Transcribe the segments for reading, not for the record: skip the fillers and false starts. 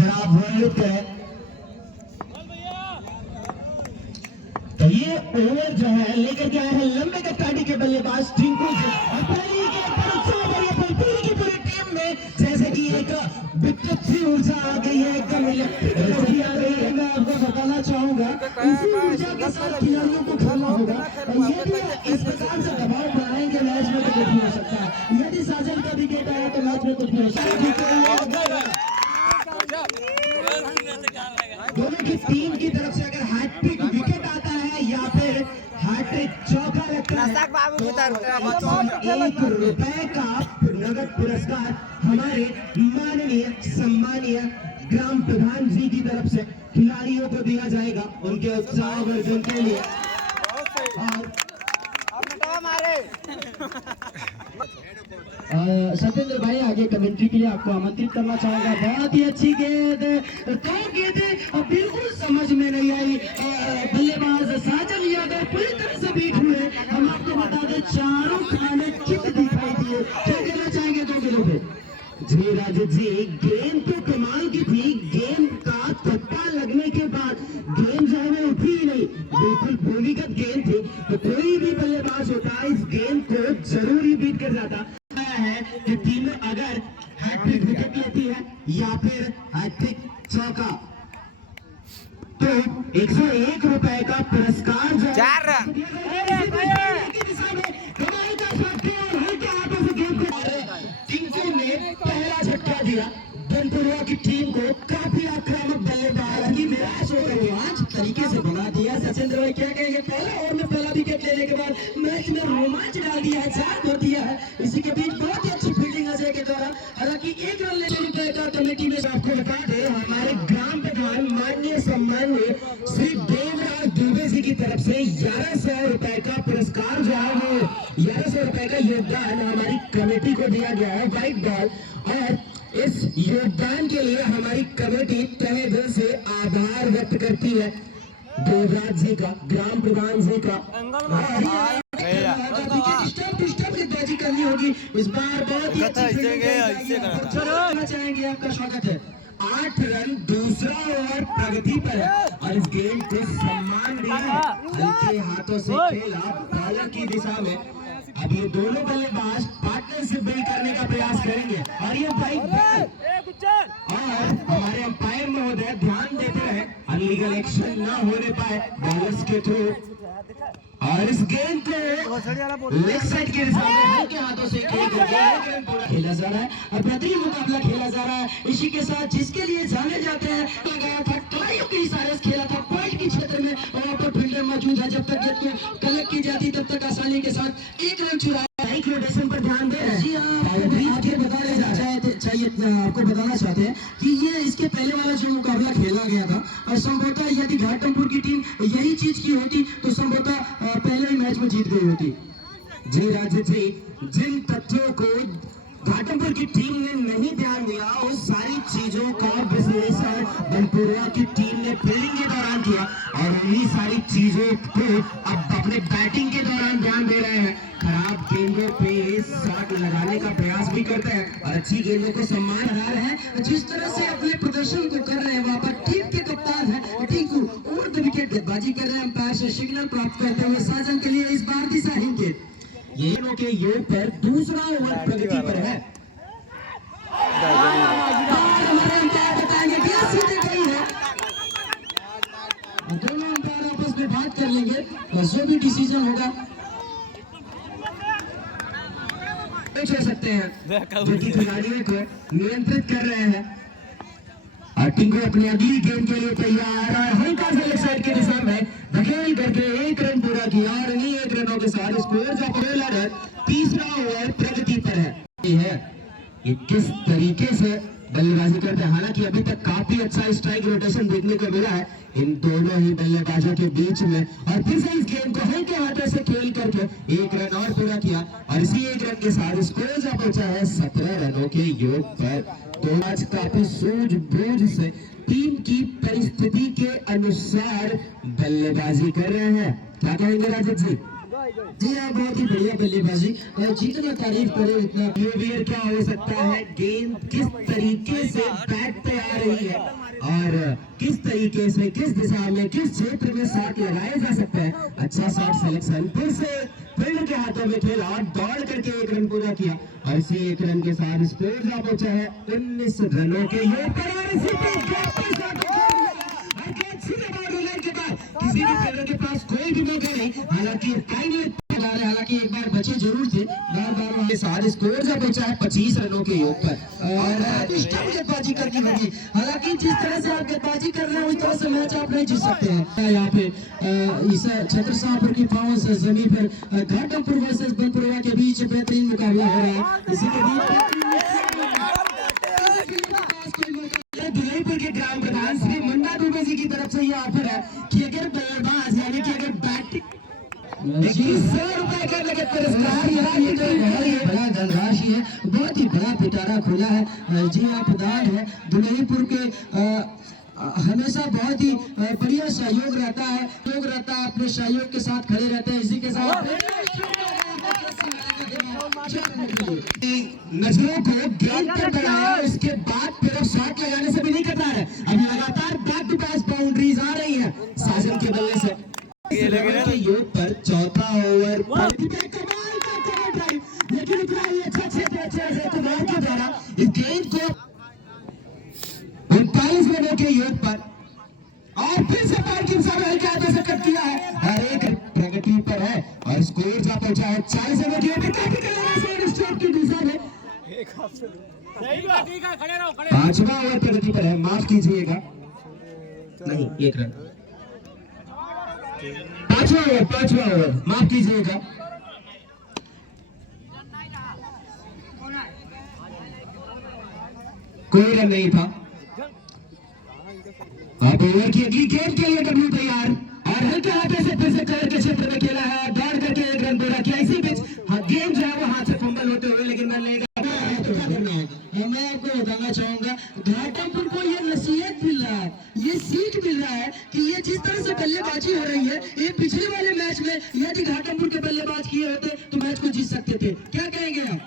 जरा आप वर्णित करें। तो ये ओवर जो है लेकर के आए हैं लंबे कप्तानी के बल्लेबाज टिंकू जी। और पहली गेंद पर पूरी की पूरी टीम में जैसे कि एक विद्युत सी ऊर्जा आ गई है, एकदम इलेक्ट्रिक एनर्जी आ गई है। मैं आपको बताना चाहूंगा इसी ऊर्जा के साथ खिलाड़ियों को खेलना होगा। और यदि इस प्रकार से दबाव बनाएंगे मैच में तो कुछ भी हो सकता है। यदि साजन का विकेट आया तो मैच में कुछ भी हो सकता है। दोनों की टीम की तरफ से अगर हैट्रिक विकेट आता है या फिर हैट्रिक चौका लगता है तो 1 रुपए का नगद पुरस्कार हमारे माननीय सम्मानीय ग्राम प्रधान जी की तरफ से खिलाड़ियों को दिया जाएगा उनके उत्साह वर्धन के लिए। सत्येंद्र भाई आगे कमेंट्री के लिए आपको आमंत्रित करना चाहूंगा। बहुत ही अच्छी गेंद, कई गेंदें बिल्कुल समझ में नहीं आई। बल्लेबाज साजन यादव पूरी तरह से बीट हुए। हम आपको बता दें चारों खाने किक दिखाई दिए। क्या कहना चाहेंगे 2 गेंदों पे? जी राजू जी, गेंद तो कमाल की थी। गेंद का तप्पा लगने के बाद गेंद जो है उठी ही नहीं, बिल्कुल भूमिगत गेंद थी। तो कोई भी बल्लेबाज होता है इस गेंद को जरूर ही बीट कर जाता है कि टीम अगर हैट्रिक विकेट लेती है या फिर हैट्रिक चौका तो 101 रुपए का पुरस्कार जो टिंकू ने पहला झटका दिया बनपुरा की टीम को। काफी आक्रामक बल्लेबाज की निराश हो गई आज तरीके से बना दिया। सचिंद्र भाई क्या कहेंगे? पहला ओवर में पहला विकेट लेने के बाद मैच में रोमांच डाल दिया है, चार कर दिया है। इसी के बीच बहुत ही अच्छी फील्डिंग अजय के द्वारा। हालांकि 1 रन लेने रुपए का कमेटी में आपको बता दें हमारे ग्राम प्रधान माननीय सम्मान्य श्री देवराज दुबे जी की तरफ से 1100 रुपए का पुरस्कार जो है वो 1100 रुपए का योगदान हमारी कमेटी को दिया गया है व्हाइट बॉल। और इस योगदान के लिए हमारी कमेटी तहे दिल से आभार व्यक्त करती है देवराज जी का, ग्राम प्रधान जी का। बाजी करनी होगी इस बार। बहुत ही चाहेंगे, आपका स्वागत है। 8 रन दूसरा ओवर प्रगति पर है और इस गेंद को सम्मान दिया है, हल्के हाथों से खेला बॉलर की दिशा में। अब ये दोनों बल्लेबाज पार्टनरशिप बिल्ड करने का प्रयास करेंगे और ये बाइक और हमारे अंपायर महोदय ध्यान देते रहे अनलीगल एक्शन ना होने पाए बॉलर्स के थ्रू। और इस गेंद को लेग साइड के दिशा में हल्के हाथों से खेला जा रहा है और बेहतरीन मुकाबला खेला जा रहा है। इसी के साथ जिसके लिए जाने जाते हैं गया था तालियों के इशारे से खेला था पॉइंट के क्षेत्र में। वहां पर फील्डर मौजूद है, जब तक गेंद को कलेक्ट की जाती तब तक आसानी के साथ 1 रन चुराया। रोटेशन पर ध्यान दे रहे हैं। आपको बताना चाहते हैं कि ये इसके पहले वाला जो मुकाबला खेला गया था और संभवतः यदि घाटमपुर की टीम यही चीज की होती तो संभवतः पहले ही मैच में जीत गई होती। जी राजू जी, जिन तथ्यों को घाटमपुर की टीम ने नहीं ध्यान दिया उस सारी चीजों का विश्लेषण बनपुरा की टीम ने फील्डिंग के दौरान किया और उन्हीं सारी चीजों को अब अपने बैटिंग के दौरान ध्यान दे रहे हैं। खराब गेंदों पे शॉट लगाने का प्रयास भी करते हैं और अच्छी गेंदों को सम्मान बढ़ा रहे हैं। जिस तरह से अपने प्रदर्शन को कर रहे हैं वहां पर टीम के कप्तान है टिंकू और विकेट गेंदबाजी कर रहे हैं। अंपायर से सिग्नल प्राप्त करते हुए साजन के लिए इस बार दिशाहीन गेंद ये के योग पर दूसरा ओवर प्रगति पर है। दोनों अंपायर आपस में बात कर लेंगे और जो भी डिसीजन होगा ले सकते हैं जो कि खिलाड़ियों को नियंत्रित कर रहे हैं। और टिंकू अपनी अगली गेंद के लिए तैयार है। हल्का से लेग साइड के दिशा में धकेल करके 1 रन पूरा किया और इन्हीं 1 रनों के साथ स्कोर जो पहला तीसरा ओवर प्रगति पर है। ये किस तरीके से बल्लेबाजी करते हैं। हालांकि अभी तक काफी अच्छा स्ट्राइक रोटेशन देखने को मिला है इन दोनों ही बल्लेबाजों के बीच में। और फिर से इस गेंद को हल्के हाथों से खेल करके 1 रन और पूरा किया और इसी 1 रन के साथ स्कोर जो पहुंचा है 17 रनों के योग पर। तो आज काफी सूझबूझ से टीम की परिस्थिति के अनुसार बल्लेबाजी कर रहे हैं। क्या कहेंगे राजत जी? जी हाँ, बहुत ही बढ़िया बल्लेबाजी। जितना तारीफ करे उतना। बिहेवियर क्या हो सकता है, गेंद किस तरीके से बैट पे आ रही है और किस तरीके से, किस दिशा में, किस क्षेत्र में शॉट लगाया जा सकता है। अच्छा शॉट सिलेक्शन, फिर से फील्ड के हाथों में खेला और दौड़ करके 1 रन पूरा किया और इसी 1 रन के साथ स्कोर जा पहुंचा है 19 रनों के योग पर। और इसी पे के बाद किसी भी प्लेयर के पास कोई भी मौका नहीं, हालांकि हालांकि एक बार बचे जरूर थे, बार के साथ स्कोर जा पहुंचा है 25 रनों के योग पर और गेंदबाजी करनी होगी। हालांकि जिस तरह से आप गेंदबाजी कर रहे हैं उस तरह से मैच आप नहीं जीत सकते हैं। यहाँ पे छत्र शाहपुर की पावन जमीन पर घाटमपुर वर्सेस बनपुरवा के बीच बेहतरीन मुकाबला हो रहा है। इसी के बीच दुलईपुर के ग्राम प्रधान श्री मुन्ना दुबे जी की तरफ से यह ऑफर है कि अगर बल्लेबाज यानी कि अगर बैटिंग 2100 रुपए का नगद पुरस्कार, ये तो बहुत ही बड़ा धनराशि है, बहुत ही बड़ा पिटारा खुला है। जी हाँ, प्रधान है दुलईपुर के हमेशा बहुत ही बढ़िया सहयोग रहता है, अपने सहयोग के साथ खड़े रहते हैं। इसी के साथ नजरों को गेंद पर बढ़ाया, उसके बाद फिर शॉट लगाने से भी नहीं कटा है। अब लगातार बैक टू बैक बाउंड्रीज आ रही है साजन के बल्ले से। योग पर चौथा ओवर कमाल का कवर ड्राइव, लेकिन इतना ही अच्छा कुमार के द्वारा इस गेंद को 39 रनों के योग पर और फिर से पार्किंग साहब के हाथों से कट किया है और एक प्रगति पर है और स्कोर जा पहुंचा है 40 रनों के योग की दिशा में। पांचवा ओवर प्रगति पर है, माफ कीजिएगा, नहीं 1 रन। पांचवा ओवर माफ कीजिएगा। कोई रन नहीं था। अब ओवर की अगली गेंद के लिए डब्ल्यू तैयार और हल्के हाथे से फिर से कवर के क्षेत्र में खेला है, दौड़ करके 1 रन पूरा किया। इसी बीच गेंद जो है वो हाथ से फंबल होते हुए, लेकिन मैं लेगा तो क्या करना है। मैं आपको बताना चाहूंगा, घाटमपुर को ये नसीहत मिल रहा है, ये सीख मिल रहा है कि ये जिस तरह से बल्लेबाजी हो रही है, ये पिछले वाले मैच में यदि घाटमपुर के बल्लेबाज किए होते तो मैच को जीत सकते थे। क्या कहेंगे आप?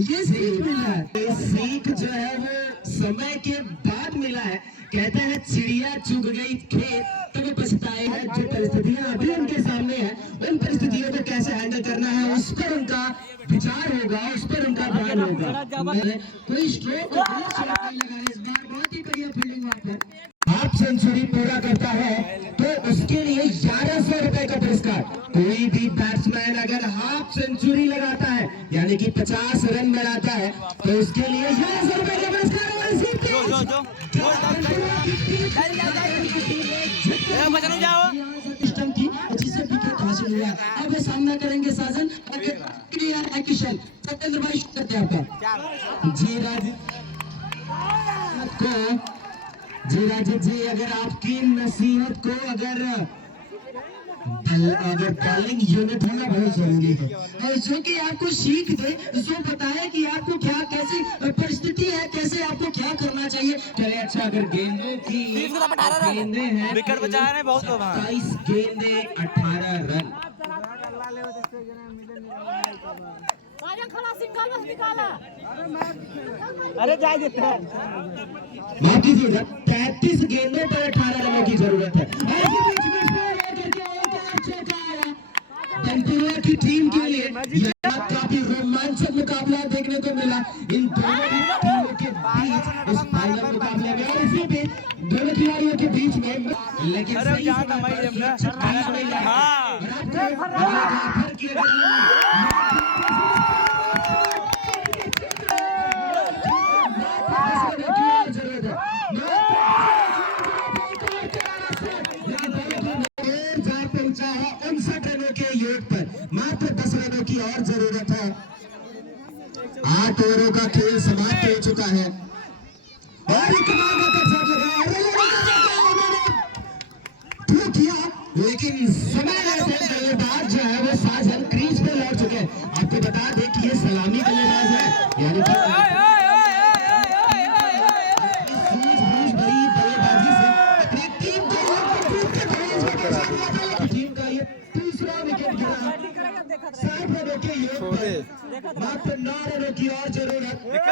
ये सीख मिल रहा है, सीख जो है वो समय के बाद मिला है। कहते हैं चिड़िया चुग गई खेत तब पछताएगा। जो परिस्थितियां अभी उनके सामने है, उन परिस्थितियों को कैसे हैंडल करना है उस पर उनका विचार होगा, उस पर उनका ध्यान होगा। कोई स्ट्रोक नहीं लगा इस बार, बहुत ही बढ़िया फील्डिंग वहां पर। हाफ सेंचुरी पूरा करता है तो उसके लिए 1100 रुपए का पुरस्कार। कोई भी बैट्समैन अगर हाफ सेंचुरी लगाता है यानी कि 50 रन बनाता है तो उसके लिए 1100 रुपए का पुरस्कार। जिससे विकेट हासिल हुआ। अब सामना करेंगे साजन किशन सत्येंद्र भाई करते हैं आपका। जी राजीव जी, अगर आपकी नसीहत को अगर बॉलिंग यूनिट होना बहुत जरूरी है, जो कि आपको सीख दे, जो बताए कि आपको क्या कैसी परिस्थिति है, कैसे आपको क्या करना चाहिए। चले अच्छा, अगर गेंदों की गेंदे हैं, विकेट बचा रहे बहुत 27 गेंदे 18 रन। अरे जाए देते हैं, माफ कीजिएगा, 33 गेंदों पर 18 रनों की जरूरत है। बनपुरवा की टीम के लिए काफी रोमांचक मुकाबला देखने को मिला इन दोनों टीमों के बीच इस फाइनल मुकाबले में। और इसी बीच दोनों खिलाड़ियों के बीच में लेकिन पहुंचा है 59 रनों के योग पर। मात्र 10 रनों की और जरूरत है। 8 ओवरों का खेल समाप्त हो चुका है और एक किया, लेकिन समय बल्लेबाज जो है वो साजन क्रीज पे लौट चुके हैं। आपको बता दें कि ये सलामी बल्लेबाज है, यानी कि टीम का ये तीसरा विकेट गिरा। मात्र 9 रनों की और जरूरत।